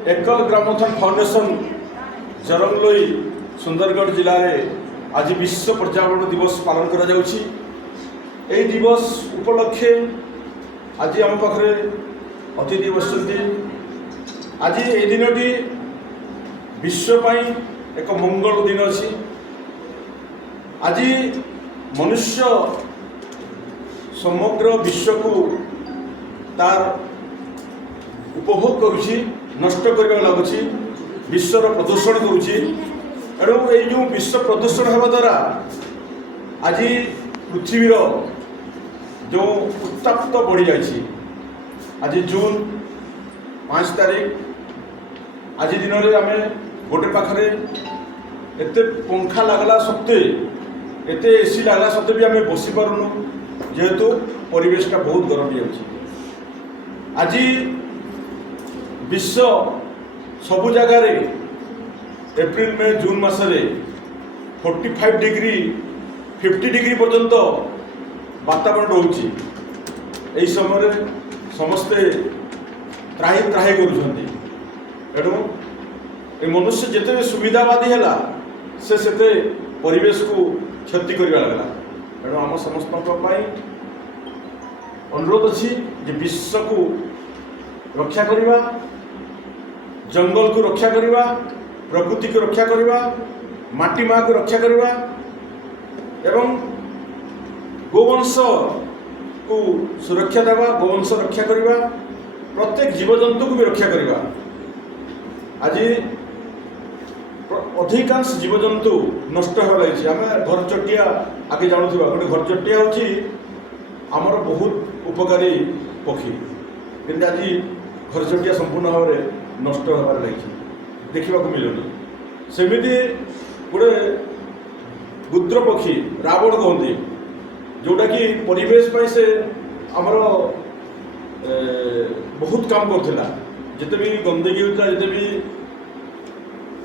एकल ग्रामोत्थान फाउंडेशन जरंगलोई सुंदरगढ़ जिले में आज विश्व पर्यावरण दिवस पालन करा जाउछि। एई दिवस उपलक्षे आज आम पाखे अतिथि बसती। आज ये दिनटी विश्व एक मंगल दिन अच्छी। आज मनुष्य समग्र विश्व को तार उपभोग करुछि, नष्ट करने लगुच, विश्वर प्रदूषण करुछि। एणु ये जो विश्व प्रदूषण होगा द्वारा आज पृथ्वीर जो उत्ताप्त बढ़ी जाइए। आज जून 5 तारीख आज दिन में आम गोटे पाखे एत पंखा लगला सत्वे एत एसी लगला सत्वे भी आम बसी पारूनु, जेहेतु परिवेशटा बहुत गरम हो। आज विश्व सबु जगार एप्रिल में जून मसरे 45 डिग्री 50 डिग्री पर्यंत वातावरण रोचे। यही समय समस्ते त्राही त्राही कर मनुष्य जिते सुविधावादी है से परिवेश को क्षति करने लगा। एणु आम समस्त अनुरोध अच्छी विश्व को रक्षा करवा, जंगल को रक्षा करवा, प्रकृति को रक्षा करवा, माटी माँ को रक्षा करवा एवं गोवंश को सुरक्षा देवा, गोवंश रक्षा करवा, प्रत्येक जीवजंतु को भी रक्षा करवा। आज अधिकांश जीवजंतु नष्ट हो लगी। आम घर चटिया आगे जानूँ गोटे घर चटिया हूँ आमर बहुत उपकारी पक्षी, कि आज घर चटिया संपूर्ण भाव में नष्ट होबार लगी देखा मिलूनी। सेमिति गोटे गुद्र पक्षी रावण कहते जोटा कि परिवेश पर से आमर बहुत काम करथिला। जिते भी गंदगी होता, जिते भी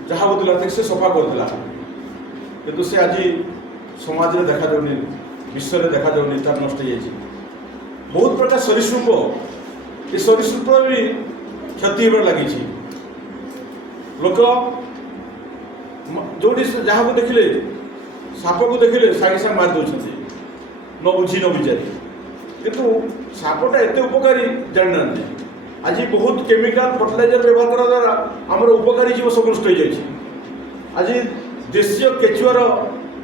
जहाँ होता से सफा करथिला, किंतु से आज समाज में देखा जाऊनी, विश्व में देखा जाऊनी, तार नष्ट हो जाए। बहुत प्रकार सरीसृप, ये सरीसृप भी क्षति होकर लगी। लोक जो जहाँ को देखिले साप को देखिले सागे सागे मारी दौरान न बुझी न विचारी, किंतु सापटा एत उपकारी जाना। आज बहुत केमिकल फर्टिलाइजर व्यवहार करा द्वारा आमर उपकारी जीव सब नष्ट हो जाए। आज देशीय केचुआर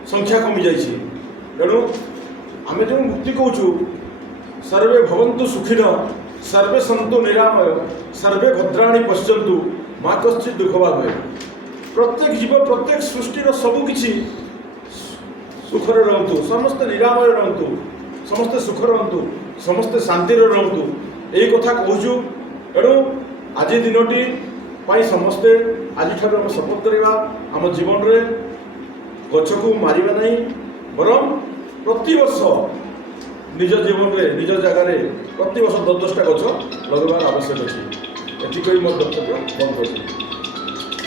संख्या कमी जाइए। तेणु आम जो मुक्ति कहूँ सर्वे भवन्तु सुखिनः सर्वे सन्तु निरामय सर्वे भद्राणि पश्यन्तु माँ कश्चित् दुःखभाग्। प्रत्येक जीव प्रत्येक सृष्टिर सबकिछि सुखरे रहतु, समस्ते निरामय रहतु, समस्ते सुख रहतु, समस्ते शांति रहतु, यही कथा कहूँ। एणु आज दिनटी समस्ते आज शपथ करवा आम जीवन में गछ को मारिबा नहीं, बरं प्रति वर्ष निज जीवन में निज जगार प्रति वर्ष 10-10टा गछ लगवार आवश्यक अच्छी। एतिक मोर वक्तव्य बंद कर।